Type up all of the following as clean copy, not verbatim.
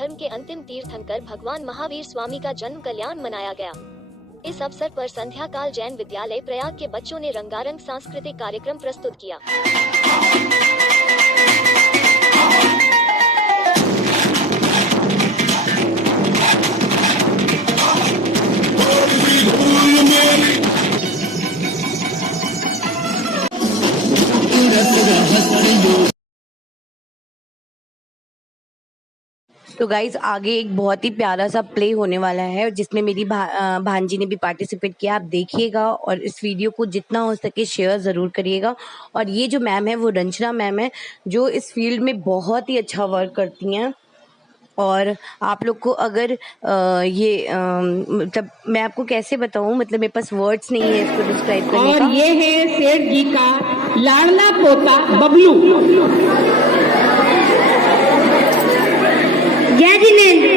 धर्म के अंतिम तीर्थंकर भगवान महावीर स्वामी का जन्म कल्याण मनाया गया। इस अवसर पर संध्या काल जैन विद्यालय प्रयाग के बच्चों ने रंगारंग सांस्कृतिक कार्यक्रम प्रस्तुत किया। तो गाइज आगे एक बहुत ही प्यारा सा प्ले होने वाला है जिसमें मेरी भांजी ने भी पार्टिसिपेट किया। आप देखिएगा और इस वीडियो को जितना हो सके शेयर ज़रूर करिएगा। और ये जो मैम है वो रंजना मैम है जो इस फील्ड में बहुत ही अच्छा वर्क करती हैं। और आप लोग को अगर मतलब मैं आपको कैसे बताऊं, मतलब मेरे पास वर्ड्स नहीं है इसको डिस्क्राइब करने का। और ये है सेठ जी का लाडला पोता बबलू। जय जिनेंद्र।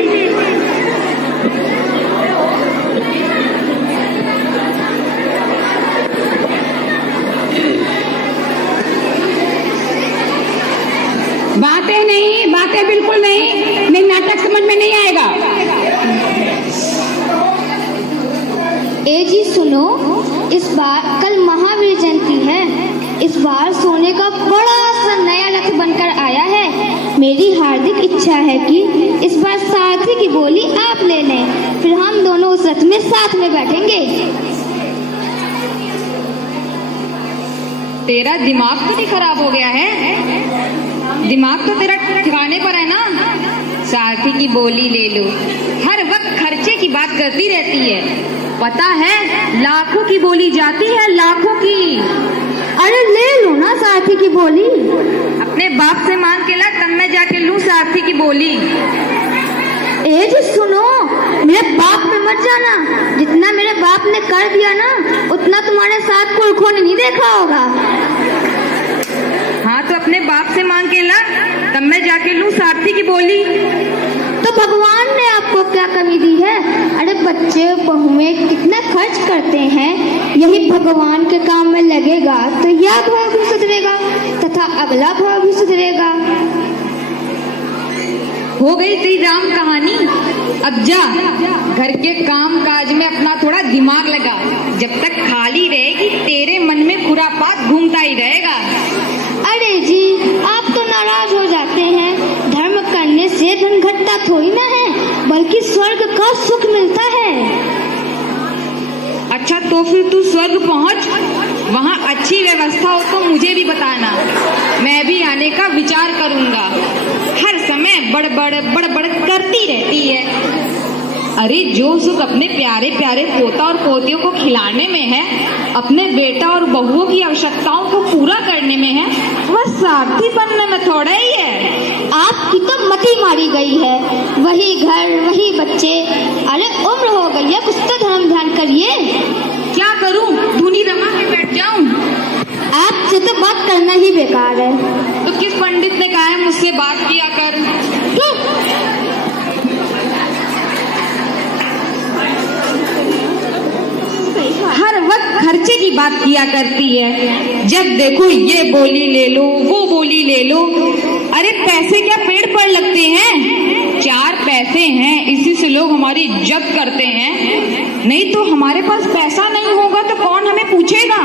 बातें नहीं, बातें बिल्कुल नहीं नाटक समझ में नहीं आएगा। ए जी सुनो, इस बार कल महावीर जयंती है। इस बार सोने का बड़ा सा नया रथ बनकर आया है। मेरी हार्दिक इच्छा है कि इस बार सारथी की बोली आप ले लें, फिर हम दोनों उस रथ में साथ में बैठेंगे। तेरा दिमाग तो नहीं खराब हो गया है? दिमाग तो तेरा ठिकाने पर है ना? सारथी की बोली ले लो, हर वक्त खर्चे की बात करती रहती है। पता है लाखों की बोली जाती है, लाखों की। अरे ले लो ना सारथी की बोली। अपने बाप से मांग के ला, तब मैं जाके लूं सारथी की बोली। ए जी सुनो, मेरे बाप पे मत जाना। जितना मेरे बाप ने कर दिया ना, उतना तुम्हारे साथ पुरखों ने नहीं देखा होगा। हाँ तो अपने बाप से मांग के ला, तब मैं जाके लूं सारथी की बोली। तो भगवान ने आपको क्या कमी दी है? अरे बच्चे बहुएं कितना खर्च करते हैं, यही भगवान के काम में लगेगा तो यह भाव भी सुधरेगा तथा अगला भाव भी सुधरेगा। हो गई तेरी राम कहानी। अब जा घर के काम काज में अपना थोड़ा दिमाग लगा। जब तक खाली रहेगी तेरे मन में खुरापात घूमता ही रहेगा। अरे जी आप तो नाराज हो जाते हैं। धर्म करने से धन घटता थोड़ी ना है, बल्कि स्वर्ग का सुख मिलता है। अच्छा तो फिर तू स्वर्ग पहुंच, वहाँ अच्छी व्यवस्था हो तो मुझे भी बताना, मैं भी आने का विचार करूंगा। हर समय बड़बड़ करती रहती है। अरे जो सुख अपने प्यारे प्यारे पोता और पोतियों को खिलाने में है, अपने बेटा और बहुओं की आवश्यकताओं को पूरा करने में है, वह सारथी बनने में थोड़ा ही है। आपकी तो मति मारी गई है। वही घर वही बच्चे। अरे उम्र हो गई है, कुछ तो धर्म ध्यान करिए। क्या करूं, धुनी रमा के बैठ जाऊं? आपसे तो बात करना ही बेकार है। तो किस पंडित ने कहा है मुझसे बात किया कर? हर वक्त खर्चे की बात किया करती है। जब देखो ये बोली ले लो, वो बोली ले लो। अरे पैसे क्या पेड़ पर लगते हैं? 4 पैसे हैं, इसी से लोग हमारी इज्जत करते हैं। नहीं तो हमारे पास पैसा नहीं होगा तो कौन हमें पूछेगा?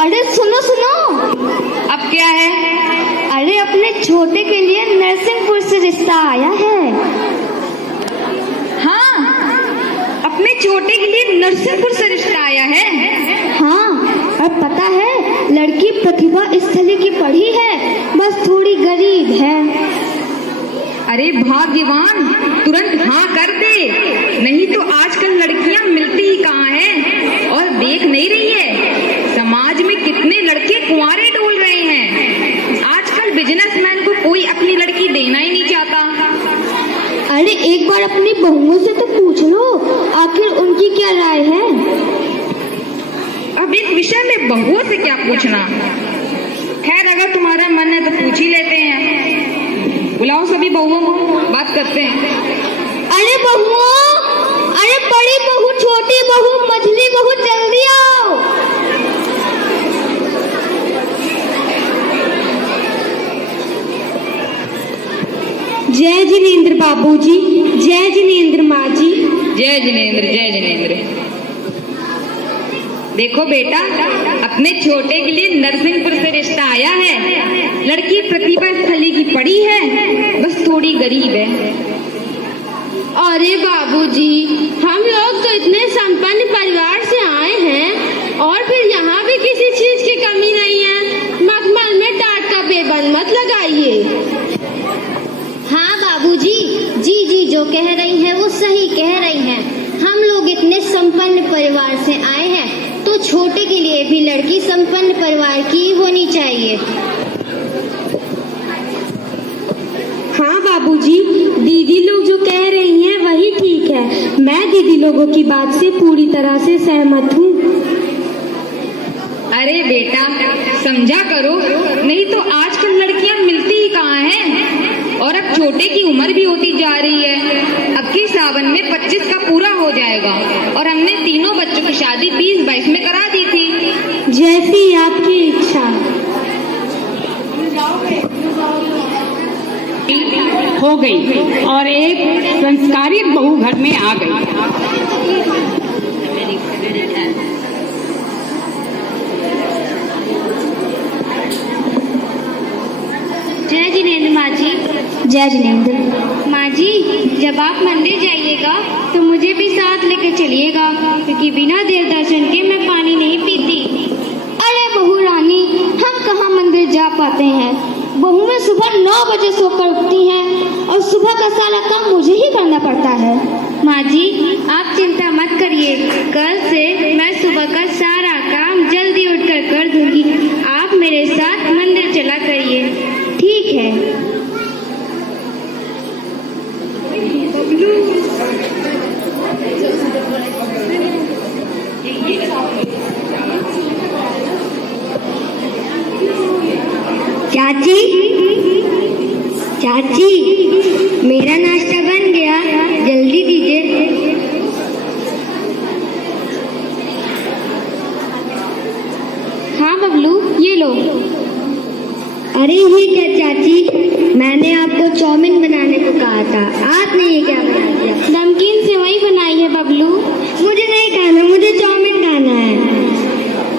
अरे सुनो सुनो। अब क्या है? अरे अपने छोटे के लिए नरसिंहपुर से रिश्ता आया है। हाँ, अपने छोटे के लिए नरसिंहपुर से रिश्ता आया है। हाँ, और पता है लड़की प्रतिभा स्थली की पढ़ी है, बस थोड़ी गरीब है। अरे भाग्यवान, तुरंत हाँ कर दे, नहीं तो आजकल लड़कियां मिलती ही कहाँ हैं। और देख नहीं रही है समाज में कितने लड़के कुंवारे डोल रहे हैं। आजकल बिजनेसमैन को कोई अपनी लड़की देना ही नहीं चाहता। अरे एक बार अपनी बहुओं से तो पूछ लो, आखिर उनकी क्या राय है। अब इस विषय में बहुओं से क्या पूछना। खैर अगर तुम्हारा मन है तो पूछ ही लेते हैं। बुलाओ सभी बहुओं को, बात करते हैं। अरे बहुओं, अरे बड़ी बहू, छोटी बहू, मझली बहू, जल्दी आओ। बाबूजी, जय जिनेंद्र माँ जी। जय जिनेंद्र, जय जिनेंद्र। देखो बेटा, अपने छोटे के लिए नरसिंहपुर से रिश्ता आया है। लड़की प्रतिभा स्थली की पड़ी है, बस थोड़ी गरीब है। अरे बाबूजी, हम लोग तो इतने संपन्न परिवार से आए हैं और फिर यहाँ भी किसी चीज की कमी नहीं है। मखमल में टाट का बेबंद मत लगाइए। हाँ बाबूजी, जी जो कह रही हैं वो सही कह रही हैं। हम लोग इतने संपन्न परिवार से आए हैं तो छोटे के लिए भी लड़की संपन्न परिवार की होनी चाहिए। हाँ बाबूजी, दीदी लोग जो कह रही हैं वही ठीक है। मैं दीदी लोगों की बात से पूरी तरह से सहमत हूँ। अरे बेटा, समझा करो, नहीं तो आजकल लड़कियां मिलती ही कहाँ हैं। और अब छोटे की उम्र भी होती जा रही है। अब की सावन में 25 का पूरा हो जाएगा और हमने तीनों बच्चों की शादी 20-22 में करा दी थी। जैसी आपकी इच्छा हो गई और एक संस्कारित बहू घर में आ गई। जय जिनेंद्र माँ जी। जय जिनेंद्र माँ जी, जब आप मंदिर जाइएगा तो मुझे भी साथ लेकर चलिएगा, क्योंकि बिना देव दर्शन के मैं पानी नहीं पीती। अरे बहू रानी, हम कहाँ मंदिर जा पाते हैं। बहुएं सुबह 9 बजे सोकर उठती हैं और सुबह का सारा काम मुझे ही करना पड़ता है। माँ जी, आप चिंता मत करिए, कल से मैं सुबह का सारा काम जल्दी उठकर कर दूंगी। आप मेरे साथ मंदिर चला करिए, ठीक है। चाची, चाची, मेरा नाश्ता बन गया, जल्दी दीजिए। हाँ बबलू, ये लो। अरे ये क्या चाची, मैंने आपको चाउमीन बनाने को कहा था, आपने ये क्या बना दिया? नमकीन सेवई बनाई है बबलू। मुझे नहीं खाना, मुझे चाउमीन खाना है।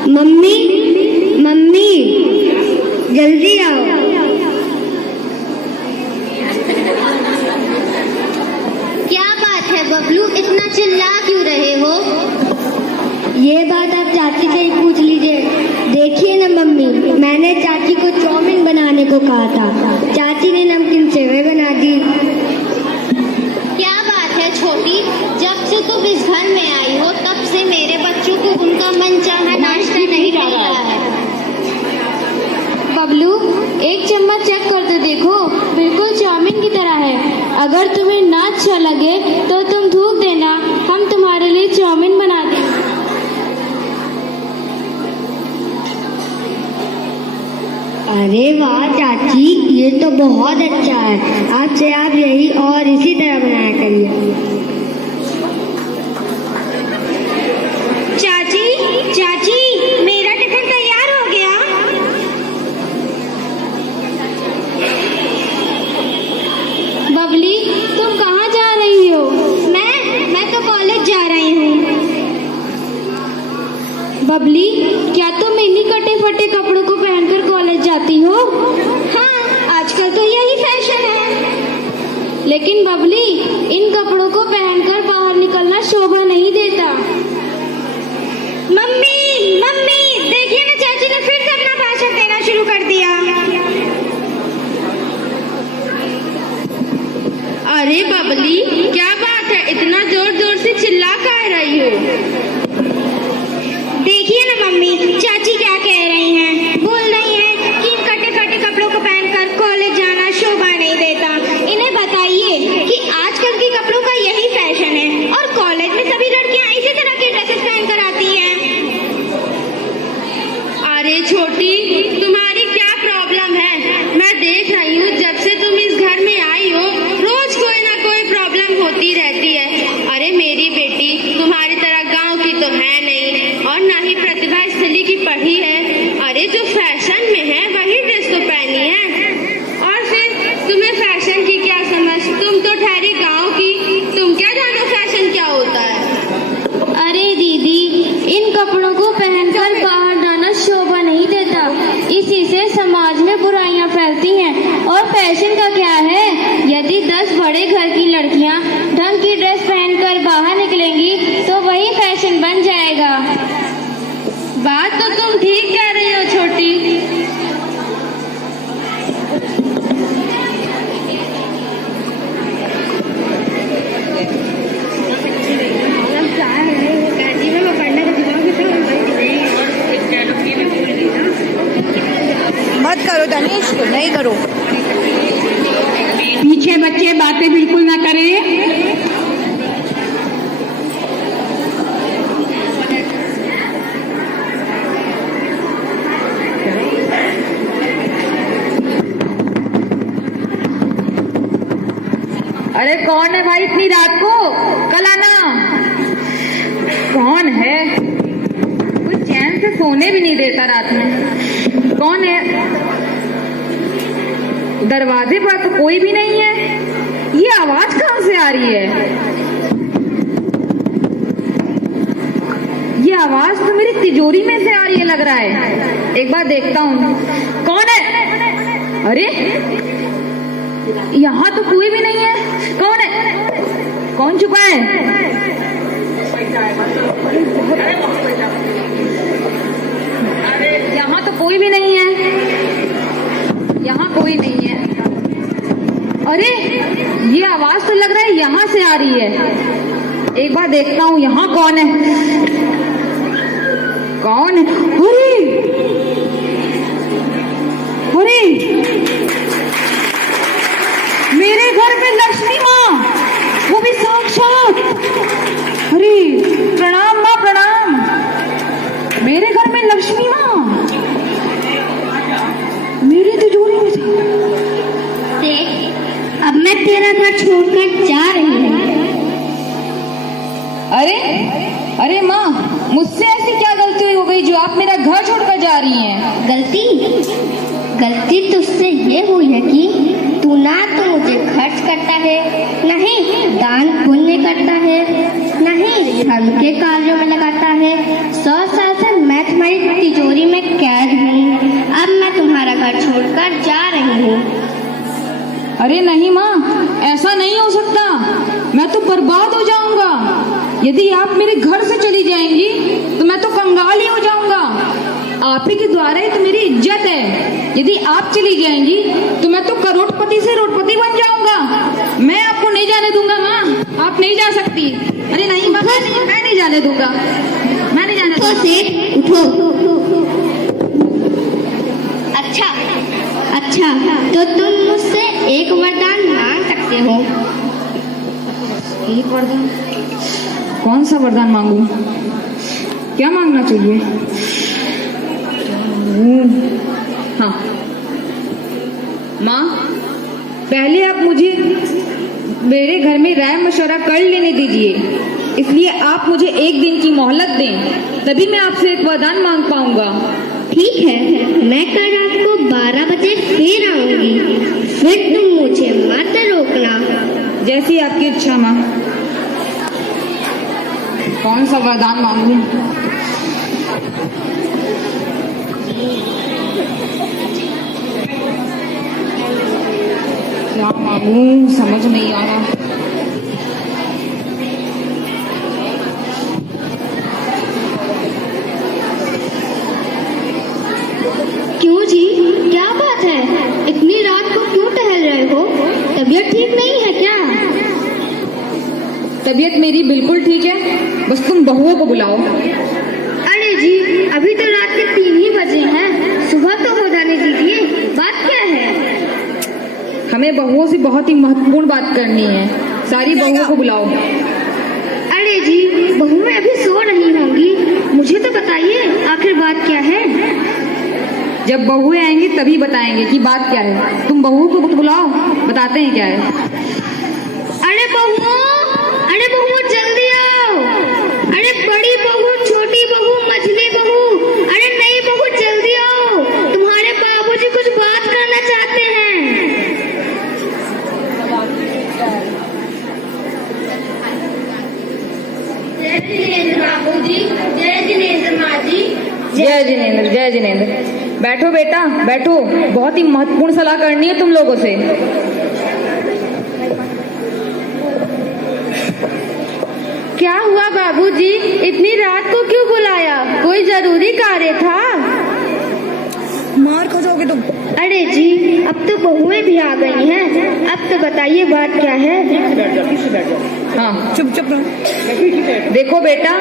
मम्मी, मम्मी, जल्दी आओ। क्या बात है बबलू, इतना चिल्ला क्यों रहे हो? ये बात आप चाची से ही पूछ लीजिए। देखिए ना मम्मी, मैंने चाची को चाउमीन बनाने को कहा था, चाची ने नमकीन सेवई बना दी। क्या बात है छोटी, जब से तुम इस घर में आई हो तब से मेरे बच्चों को उनका मनचाहा नाश्ता नहीं मिला है। बबलू, एक चम्मच चेक कर तो देखो, बिल्कुल चाउमीन की तरह है। अगर तुम्हें ना अच्छा लगे तो तुम थूक देना, हम तुम्हारे लिए चाउमीन बना देंगे। अरे वाह चाची, ये तो बहुत अच्छा है। आपसे आप यही और इसी तरह बनाया करिए। चाची, चाची, मेरा टिफिन तैयार हो गया। बबली, तुम कहाँ जा रही हो? मैं तो कॉलेज जा रही हूँ। बबली, क्या तुम इन्हीं कटे फटे कपड़ों को पहनकर कॉलेज जाती हो? हाँ, आजकल तो यही फैशन है। लेकिन बबली, इन कपड़ों को पहनकर बाहर निकलना शोभा नहीं देता। मम्मी, मम्मी, देखिए ना, चाची ने फिर से अपना भाषण देना शुरू कर दिया। अरे बबली, क्या बात है, इतना जोर जोर से चिल्ला कर रही हो? देखिए ना मम्मी, चाची क्या कह रही हैं। बोल रही हैं कि इन कटे फटे कपड़ों को पहनकर कॉलेज जाना शोभा नहीं देता। इन्हें बताइए कि आजकल के कपड़ों का यही फैशन है और कॉलेज में सभी लड़कियां इसी तरह के ड्रेसेस पहनकर आती हैं। अरे छोटी, तुम्हारी क्या प्रॉब्लम है? मैं देख रही हूँ जब से तुम इस घर में आई हो रोज कोई ना कोई प्रॉब्लम होती रहती है। अरे ठहरी गांव की, तुम क्या जानो फैशन क्या होता है। अरे दीदी, इन कपड़ों को पहनकर बाहर जाना शोभा नहीं देता। इसी से समाज में बुराइयां फैलती हैं। और फैशन का क्या है, यदि 10 बड़े घर की लड़कियां ढंग की ड्रेस पहनकर बाहर निकलेंगी तो वही फैशन बन जाएगा। बात तो तुम ठीक कह रही हो छोटी। मत करो तनिष, नहीं करो। पीछे बच्चे बातें बिल्कुल ना करें। अरे कौन है भाई इतनी रात को, कल आना। कौन है, कोई चैन से सोने भी नहीं देता रात में। कौन है, दरवाजे पर तो कोई भी नहीं है। ये आवाज कहाँ से आ रही है, ये आवाज तो मेरी तिजोरी में से आ रही है लग रहा है। एक बार देखता हूँ कौन है। अरे यहाँ तो कोई भी नहीं है। कौन है, कौन छुपा है। यहाँ तो कोई भी नहीं है, यहाँ कोई नहीं है। अरे ये आवाज तो लग रहा है यहाँ से आ रही है। एक बार देखता हूँ यहाँ कौन है, कौन है। अरे मेरे घर में लक्ष्मी माँ, वो भी साक्षात। अरे प्रणाम माँ, प्रणाम। मेरे घर में लक्ष्मी माँ मेरी तिजोरी में थी। देख, अब मैं तेरा घर छोड़कर जा रही हूँ। अरे अरे माँ, मुझसे ऐसी क्या गलती हो गई जो आप मेरा घर छोड़कर जा रही हैं। गलती तुझसे ये हुई है कि तू ना तो मुझे खर्च करता है, नहीं दान पुण्य करता है, नहीं धर्म के कार्यों में लगाता है। 100 साल से मैं तुम्हारी तिजोरी में कैद हूँ। अब मैं तुम्हारा घर छोड़कर जा रही हूँ। अरे नहीं माँ, ऐसा नहीं हो सकता। मैं तो बर्बाद हो जाऊंगा। यदि आप मेरे घर से चली जाएंगी तो मैं तो कंगाल ही हो जाऊंगा। आप ही के द्वारा ही तो मेरी इज्जत है। यदि आप चली जाएंगी तो मैं तो करोड़पति से रोडपति बन जाऊंगा। मैं आपको नहीं जाने दूंगा माँ, आप नहीं जा सकती। अरे नहीं माँ, मैं नहीं जाने दूंगा, मैं नहीं जाने दूंगा। सेठ उठो। अच्छा, तो तुम मुझसे एक वरदान मांग सकते हो। एक वरदान? कौन सा वरदान मांगू, क्या मांगना चाहिए। हाँ माँ, पहले आप मुझे मेरे घर में राय मशवरा कर लेने दीजिए। इसलिए आप मुझे 1 दिन की मोहलत दें, तभी मैं आपसे एक वरदान मांग पाऊंगा। ठीक है, मैं कल रात को 12 बजे फिर आऊंगी, फिर तुम मुझे मत रोकना। जैसी आपकी इच्छा माँ। कौन सा वरदान मांगू। क्या मांगू समझ नहीं आ रहा। क्यों जी, क्या बात है, इतनी रात को क्यों टहल रहे हो? तबीयत ठीक नहीं है क्या? तबीयत मेरी बिल्कुल ठीक है, बस तुम बहुओं को बुलाओ। अरे जी, अभी तो रात के 3 ही बजे हैं, सुबह तो हो जाने दीजिए। बात क्या है? हमें बहुओं से बहुत ही महत्वपूर्ण बात करनी है, सारी बहुओं को बुलाओ। अरे जी, बहुएं अभी सो रही होंगी, मुझे तो बताइए आखिर बात क्या है? जब बहुएं आएंगी तभी बताएंगे कि बात क्या है। तुम बहुओं को बुलाओ, बताते हैं क्या है। अरे बहुओं जल्दी आओ। अरे बड़ी बहू, छोटी बहू, मझली बहू, अरे नई बहू जल्दी आओ, तुम्हारे बाबूजी कुछ बात करना चाहते हैं। जिनेंद्र बाबूजी, जय जिनेंद्र माँ जी। जय जिनेंद्र, जय जिनेंद्र। बैठो बेटा, बैठो। बहुत ही महत्वपूर्ण सलाह करनी है तुम लोगों से। क्या हुआ बाबूजी, इतनी रात को क्यों बुलाया? कोई जरूरी कार्य था? मार खा जाओगे तुम। अरे जी, अब तो बहुएं भी आ गई हैं। अब तो बताइए बात क्या है? हाँ, चुप चुप रहो। देखो बेटा,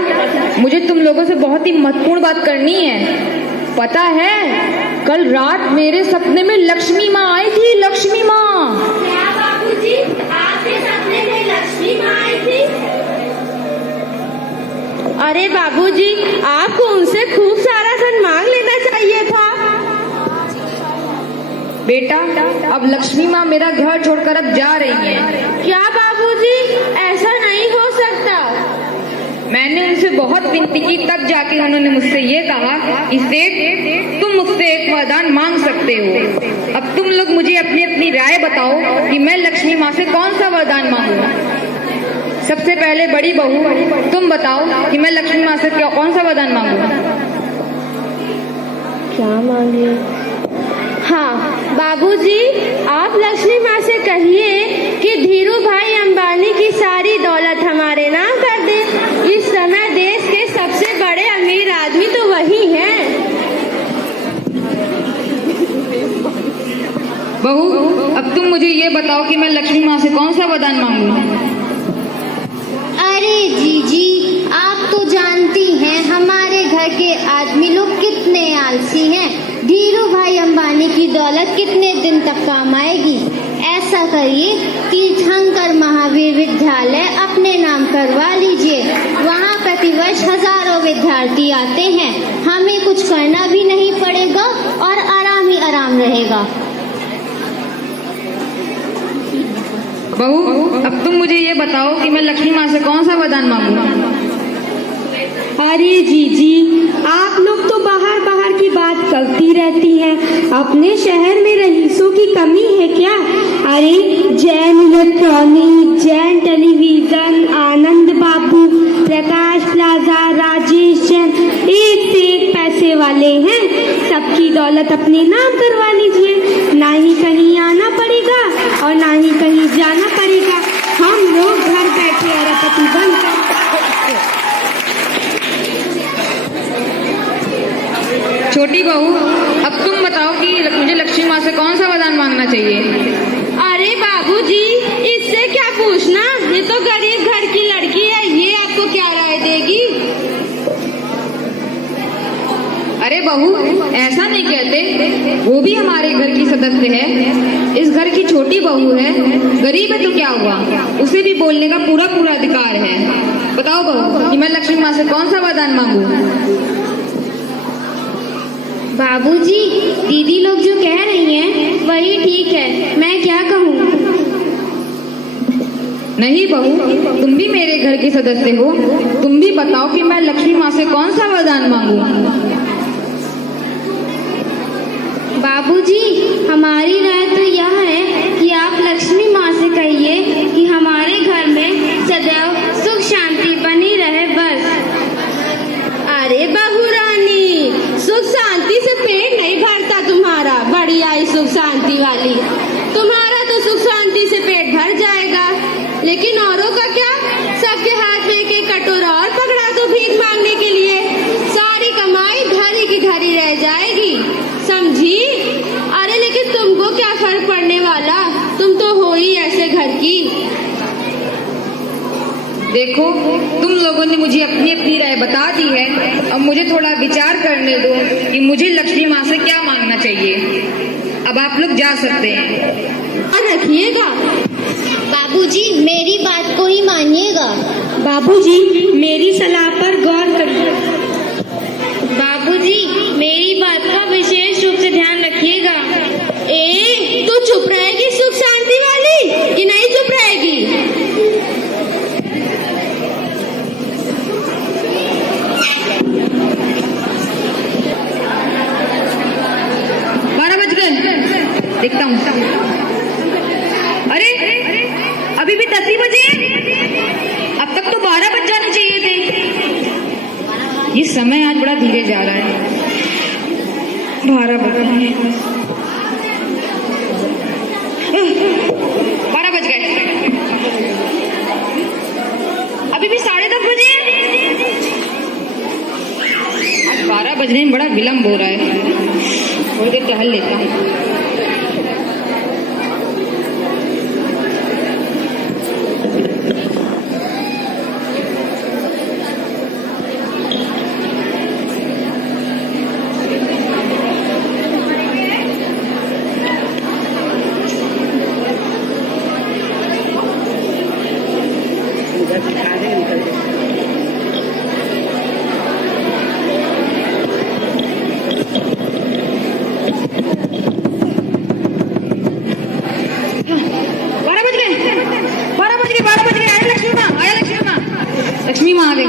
मुझे तुम लोगों से बहुत ही महत्वपूर्ण बात करनी है। पता है, कल रात मेरे सपने में लक्ष्मी माँ आई थी। लक्ष्मी माँ। क्या बाबूजी, आपके सपने में लक्ष्मी माँ आई थी? अरे बाबूजी, आपको उनसे खूब सारा धन मांग लेना चाहिए था। बेटा, अब लक्ष्मी माँ मेरा घर छोड़कर अब जा रही हैं। क्या बाबूजी, ऐसा नहीं हो सकता। मैंने उनसे बहुत विनती की, तब जाके उन्होंने मुझसे ये कहा कि सेठ, तुम मुझसे एक वरदान मांग सकते हो। अब तुम लोग मुझे अपनी अपनी राय बताओ कि मैं लक्ष्मी माँ से कौन सा वरदान मांगूं। सबसे पहले बड़ी बहू, तुम बताओ कि मैं लक्ष्मी माँ से कौन सा वरदान मांगूं। क्या मांगे? हाँ बाबूजी, आप लक्ष्मी माँ से कहिए कि धीरू भाई अंबानी की सारी दौलत हमारे नाम कर दे। इस समय देश के सबसे बड़े अमीर आदमी तो वही हैं। बहू, अब तुम मुझे ये बताओ कि मैं लक्ष्मी माँ से कौन सा वरदान मांगूं। अरे जीजी, आप तो जानती हैं हमारे घर के आदमी लोग कितने आलसी हैं। धीरू भाई अंबानी की दौलत कितने दिन तक काम आएगी? ऐसा करिए, तीर्थंकर महावीर विद्यालय अपने नाम करवा लीजिए। वहाँ प्रतिवर्ष हजारों विद्यार्थी आते हैं। हमें कुछ करना भी नहीं पड़ेगा और आराम ही आराम रहेगा। बहू, अब तुम मुझे ये बताओ कि मैं लक्ष्मी माँ से कौन सा वरदान मांगूं। अरे जीजी, आप लोग तो बाहर बाहर की बात करती रहती हैं। अपने शहर में रईसों की कमी है क्या? अरे जैन इलेक्ट्रॉनिक, जैन टेलीविजन, आनंद बाबू, प्रकाश प्लाजा, राजेश जैन, एक से एक पैसे वाले हैं। सबकी दौलत अपने नाम करवा लीजिए। ना ही कहीं आना पड़ेगा और ना ही कहीं जाना पड़ेगा। हम लोग घर बैठे अरबपति बनकर। छोटी बहू, अब तुम बताओ कि मुझे लक्ष्मी माँ से कौन सा वरदान मांगना चाहिए। अरे बाबूजी, इससे क्या पूछना, ये तो गरीब घर की लड़की है, ये आपको क्या राय देगी? अरे बहू, ऐसा नहीं कहते, वो भी हमारे घर की सदस्य है। इस घर की छोटी बहू है, गरीब है तो क्या हुआ, उसे भी बोलने का पूरा पूरा अधिकार है। बताओ बहू कि मैं लक्ष्मी माँ से कौन सा वरदान मांगू। बाबूजी, दीदी लोग जो कह रही हैं वही ठीक है, मैं क्या कहूँ? नहीं बहू, तुम भी मेरे घर की सदस्य हो, तुम भी बताओ कि मैं लक्ष्मी माँ से कौन सा वरदान मांगू। बाबूजी, हमारी राय तो यह है कि आप लक्ष्मी माँ से कहिए कि हमारे घर में सदैव सुख शांति बनी रहे बस। अरे बहू रानी, सुख शांति से पेट नहीं भरता तुम्हारा। बड़ी आई सुख शांति वाली, तुम्हारा तो सुख शांति से पेट भर जाएगा, लेकिन औरों का क्या? सबके हाथ में एक कटोरा और पकड़ा दो भीख मांगने के लिए, सारी कमाई धरी की धरी रह जाएगी, समझी? अरे लेकिन तुमको क्या फर्क पड़ने वाला, तुम तो हो ही ऐसे घर की। देखो, तुम लोगों ने मुझे अपनी अपनी राय बता दी है। अब मुझे थोड़ा विचार करने दो कि मुझे लक्ष्मी माँ से क्या मांगना चाहिए। अब आप लोग जा सकते हैं। और रखिएगा बाबूजी, मेरी बात को ही मानिएगा। बाबूजी, मेरी सलाह पर गौर करिए। बाबूजी, मेरी बात का विशेष रूप से ध्यान रखिएगा। तू चुप रहेगी सुख शांति वाली कि नहीं चुप रहेगी? 12 बज गए, देखता हूँ। अरे अभी भी 10 ही बजे हैं, अब तक तो 12 बज जाने चाहिए थे। समय आज बड़ा धीरे जा रहा है। 12 बज गए। 12 बज गए, अभी भी 10:30 बजे हैं। आज 12 बजने में बड़ा विलम्ब हो रहा है। थोड़ी देर टहल लेता हूँ। लक्ष्मी माँ आ गई।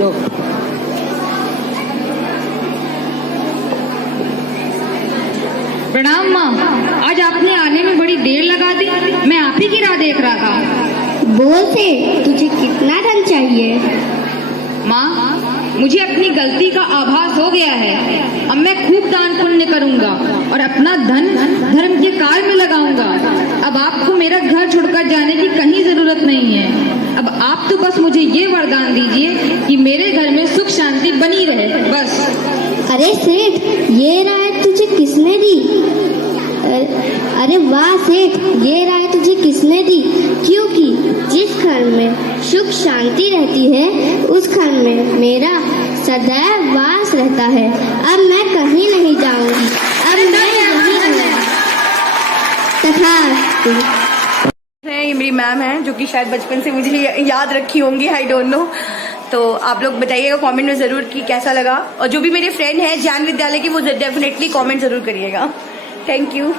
लो प्रणाम माँ, आज आपने आने में बड़ी देर लगा दी। मैं आप ही की राह देख रहा था। बोल से तुझे कितना धन चाहिए? माँ, मुझे अपनी गलती का आभास हो गया है। अब मैं खूब दान पुण्य करूंगा और अपना धन धर्म के कार्य में लगाऊंगा। अब आपको मेरा घर छोड़कर जाने की कहीं जरूरत नहीं है। अब आप तो बस मुझे ये वरदान दीजिए कि मेरे घर में सुख शांति बनी रहे, बस। अरे सेठ, ये राय तुझे किसने दी? अरे वाह सेठ, ये राय तुझे किसने दी? क्योंकि जिस घर में सुख शांति रहती है उस घर में मेरा सदैव वास रहता है। अब मैं कहीं नहीं जाऊंगी, अब मैं यहीं रहूंगी। तथास्तु। ये मेरी मैम है जो कि शायद बचपन से मुझे याद रखी होंगी, आई डोंट नो। तो आप लोग बताइएगा कमेंट में जरूर कि कैसा लगा, और जो भी मेरे फ्रेंड हैं ज्ञान विद्यालय की वो डेफिनेटली कमेंट जरूर करिएगा। Thank you.